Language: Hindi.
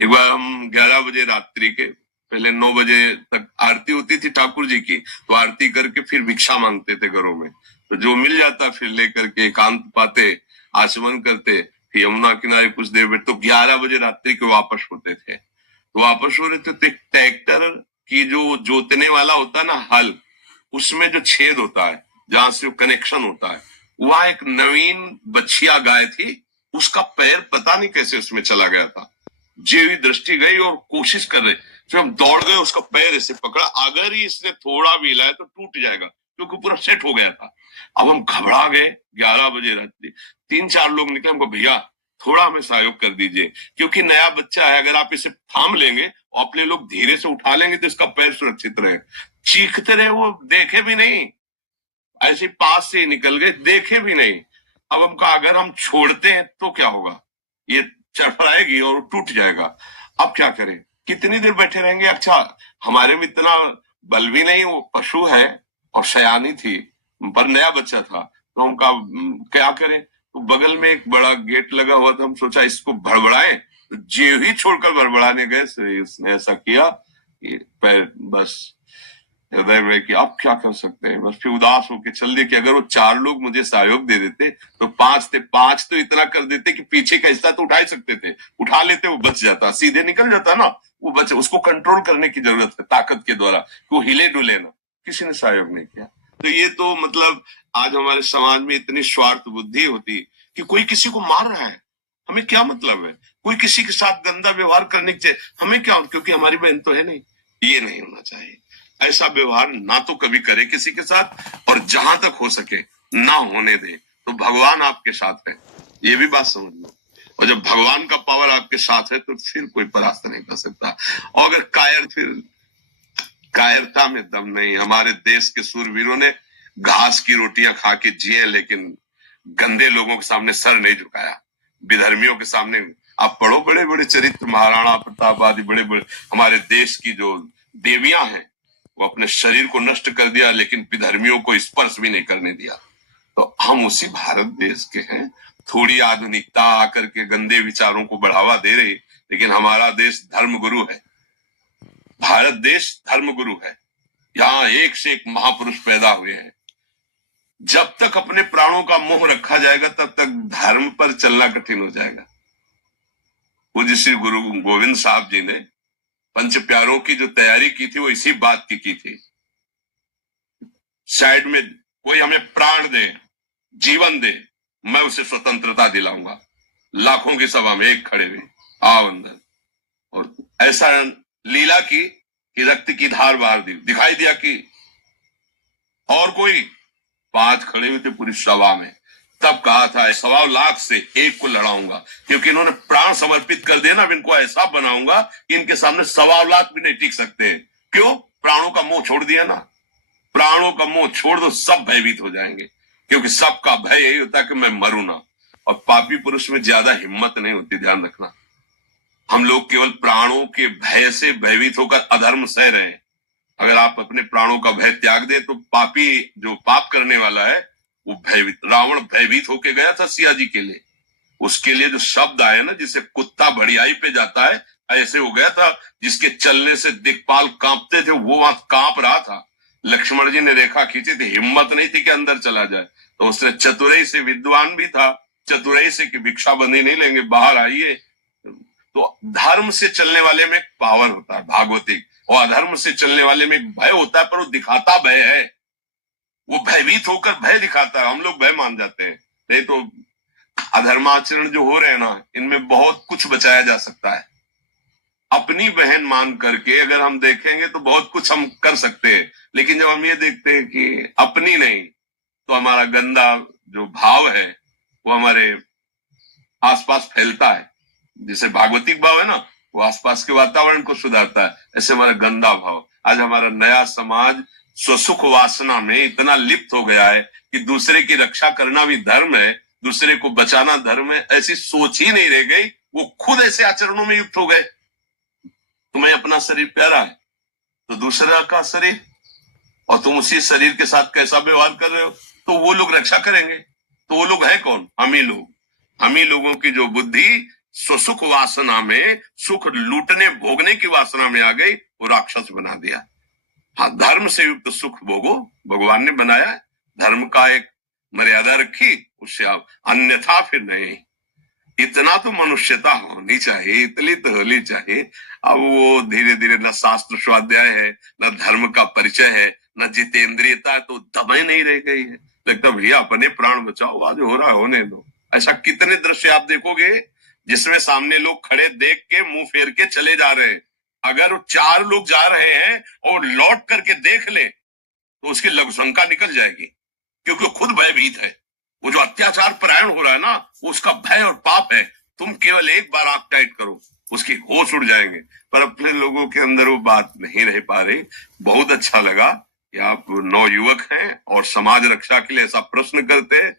एक बार हम 11 बजे रात्रि के, पहले 9 बजे तक आरती होती थी ठाकुर जी की, तो आरती करके फिर भिक्षा मांगते थे घरों में, तो जो मिल जाता फिर लेकर के एकांत पाते, आचमन करते, फिर यमुना किनारे कुछ देर बैठ, तो 11 बजे रात्रि के वापस होते थे। तो वापस हो रहे थे तो ट्रैक्टर की जो जोतने वाला होता है ना हल, उसमें जो छेद होता है जहां से कनेक्शन होता है, वहां एक नवीन बछिया गाय थी, उसका पैर पता नहीं कैसे उसमें चला गया था। जेवी दृष्टि गई और कोशिश कर रहे, फिर हम दौड़ गए, उसका पैर ऐसे पकड़ा, अगर ही इसने थोड़ा भी हिलाया तो टूट जाएगा, क्योंकि पूरा सेट हो गया था। अब हम घबरा गए, 11 बजे रात्रि, 3-4 लोग निकले, हमको भैया थोड़ा हमें सहयोग कर दीजिए, क्योंकि नया बच्चा है, अगर आप इसे थाम लेंगे और अपने लोग धीरे से उठा लेंगे तो इसका पैर सुरक्षित रहे। चीखते रहे, वो देखे भी नहीं, ऐसे पास से निकल गए, देखे भी नहीं। अब हम कहा अगर हम छोड़ते हैं तो क्या होगा, ये चढ़ाएगी और टूट जाएगा, अब क्या करें, कितनी देर बैठे रहेंगे। अच्छा, हमारे में इतना बल भी नहीं, वो पशु है और सयानी थी, पर नया बच्चा था, तो हम कहा क्या करें। तो बगल में एक बड़ा गेट लगा हुआ था, हम सोचा इसको भड़बड़ाएं, तो जे ही छोड़कर भड़बड़ाने गए, इसने ऐसा किया कि पैर बस हृदय में कि अब क्या कर सकते हैं, बस फिर उदास होकर चल दिए कि अगर वो 4 लोग मुझे सहयोग दे देते तो 5 थे, 5 तो इतना कर देते कि पीछे का हिस्सा तो उठा ही सकते थे, उठा लेते, वो बच जाता, सीधे निकल जाता ना, वो बच, उसको कंट्रोल करने की जरूरत है ताकत के द्वारा, वो हिले डुले ना, किसी ने सहयोग नहीं किया। तो ये तो मतलब आज हमारे समाज में इतनी स्वार्थ बुद्धि होती कि कोई किसी को मार रहा है, हमें क्या मतलब है, कोई किसी के साथ गंदा व्यवहार करने के, हमें क्या, क्योंकि हमारी बहन तो है नहीं। ये नहीं होना चाहिए, ऐसा व्यवहार ना तो कभी करे किसी के साथ, और जहां तक हो सके ना होने दे, तो भगवान आपके साथ है, ये भी बात समझ लो। और जब भगवान का पावर आपके साथ है तो फिर कोई परास्त नहीं कर सकता। और अगर फिर कायरता में दम नहीं। हमारे देश के सूरवीरों ने घास की रोटियां खा के जिए, लेकिन गंदे लोगों के सामने सर नहीं झुकाया, विधर्मियों के सामने। आप पढ़ो बड़े बड़े चरित्र, महाराणा प्रताप आदि बड़े बड़े हमारे देश की जो देवियां हैं, वो अपने शरीर को नष्ट कर दिया, लेकिन विधर्मियों को स्पर्श भी नहीं करने दिया। तो हम उसी भारत देश के हैं। थोड़ी आधुनिकता आकर के गंदे विचारों को बढ़ावा दे रही, लेकिन हमारा देश धर्म गुरु है, भारत देश धर्म गुरु है। यहाँ एक से एक महापुरुष पैदा हुए हैं। जब तक अपने प्राणों का मोह रखा जाएगा तब तक धर्म पर चलना कठिन हो जाएगा। पूज्य श्री गुरु गोविंद साहब जी ने पंच प्यारों की जो तैयारी की थी वो इसी बात की थी, साइड में कोई हमें प्राण दे, जीवन दे, मैं उसे स्वतंत्रता दिलाऊंगा। लाखों की सभा में एक खड़े हुए, आओ अंदर, और ऐसा लीला की कि रक्त की धार बहार दी, दिखाई दिया कि और कोई 5 खड़े हुए थे पूरी सभा में। तब कहा था 1.25 लाख से एक को लड़ाऊंगा, क्योंकि इन्होंने प्राण समर्पित कर दिया ना, इनको ऐसा बनाऊंगा कि इनके सामने 1.25 लाख भी नहीं टिक सकते। क्यों? प्राणों का मोह छोड़ दिया ना, प्राणों का मोह छोड़ दो, सब भयभीत हो जाएंगे, क्योंकि सबका भय यही होता है कि मैं मरूं ना। और पापी पुरुष में ज्यादा हिम्मत नहीं होती, ध्यान रखना। हम लोग केवल प्राणों के भय से भयभीत होकर अधर्म सह रहे हैं। अगर आप अपने प्राणों का भय त्याग दे तो पापी जो पाप करने वाला है वो भयभीत, रावण भयभीत होके गया था सिया जी के लिए, उसके लिए जो शब्द आया ना, जिसे कुत्ता बढ़ियाई पे जाता है ऐसे हो गया था, जिसके चलने से दिक्पाल कांपते थे वो वहां कांप रहा था। लक्ष्मण जी ने रेखा खींची थी, हिम्मत नहीं थी कि अंदर चला जाए, तो उसने चतुराई से, विद्वान भी था, चतुराई से कि भिक्षा बंदी नहीं लेंगे, बाहर आइए। तो धर्म से चलने वाले में एक पावर होता है भागवतिक, और अधर्म से चलने वाले में एक भय होता है, पर वो दिखाता भय है, वो भयभीत होकर भय दिखाता है, हम लोग भय मान जाते हैं। नहीं तो अधर्माचरण जो हो रहे हैं ना, इनमें बहुत कुछ बचाया जा सकता है। अपनी बहन मान करके अगर हम देखेंगे तो बहुत कुछ हम कर सकते हैं, लेकिन जब हम ये देखते हैं कि अपनी नहीं, तो हमारा गंदा जो भाव है वो हमारे आसपास फैलता है। जैसे भागवतिक भाव है ना, वो आसपास के वातावरण को सुधारता है, ऐसे हमारा गंदा भाव। आज हमारा नया समाज स्वसुख वासना में इतना लिप्त हो गया है कि दूसरे की रक्षा करना भी धर्म है, दूसरे को बचाना धर्म है, ऐसी सोच ही नहीं रह गई। वो खुद ऐसे आचरणों में युक्त हो गए। तुम्हें अपना शरीर प्यारा है तो दूसरा का शरीर, और तुम उसी शरीर के साथ कैसा व्यवहार कर रहे हो, तो वो लोग रक्षा करेंगे। तो वो लोग है कौन? हम ही लोग। हम ही लोगों की जो बुद्धि सुख वासना में, सुख लूटने भोगने की वासना में आ गई, वो राक्षस बना दिया। हाँ, धर्म से युक्त सुख भोगो, भगवान ने बनाया, धर्म का एक मर्यादा रखी, उससे आप, अन्यथा फिर नहीं। इतना तो मनुष्यता होनी चाहिए, इतनी तो होनी चाहिए। अब वो धीरे धीरे न शास्त्र स्वाध्याय है, न धर्म का परिचय है, न जितेंद्रियता है, तो दबाई नहीं रह गई है। लगता भैया अपने प्राण बचाओ, आज हो रहा होने दो। ऐसा कितने दृश्य आप देखोगे जिसमें सामने लोग खड़े देख के मुंह फेर के चले जा रहे हैं। अगर 4 लोग जा रहे हैं और लौट करके देख ले तो उसकी लघु शंका निकल जाएगी, क्योंकि वो खुद भयभीत है। वो जो अत्याचार परायण हो रहा है ना, वो उसका भय और पाप है। तुम केवल एक बार आंख टाइट करो, उसकी होश उड़ जाएंगे। पर अपने लोगों के अंदर वो बात नहीं रह पा रही। बहुत अच्छा लगा कि आप नौयुवक हैं और समाज रक्षा के लिए ऐसा प्रश्न करते हैं।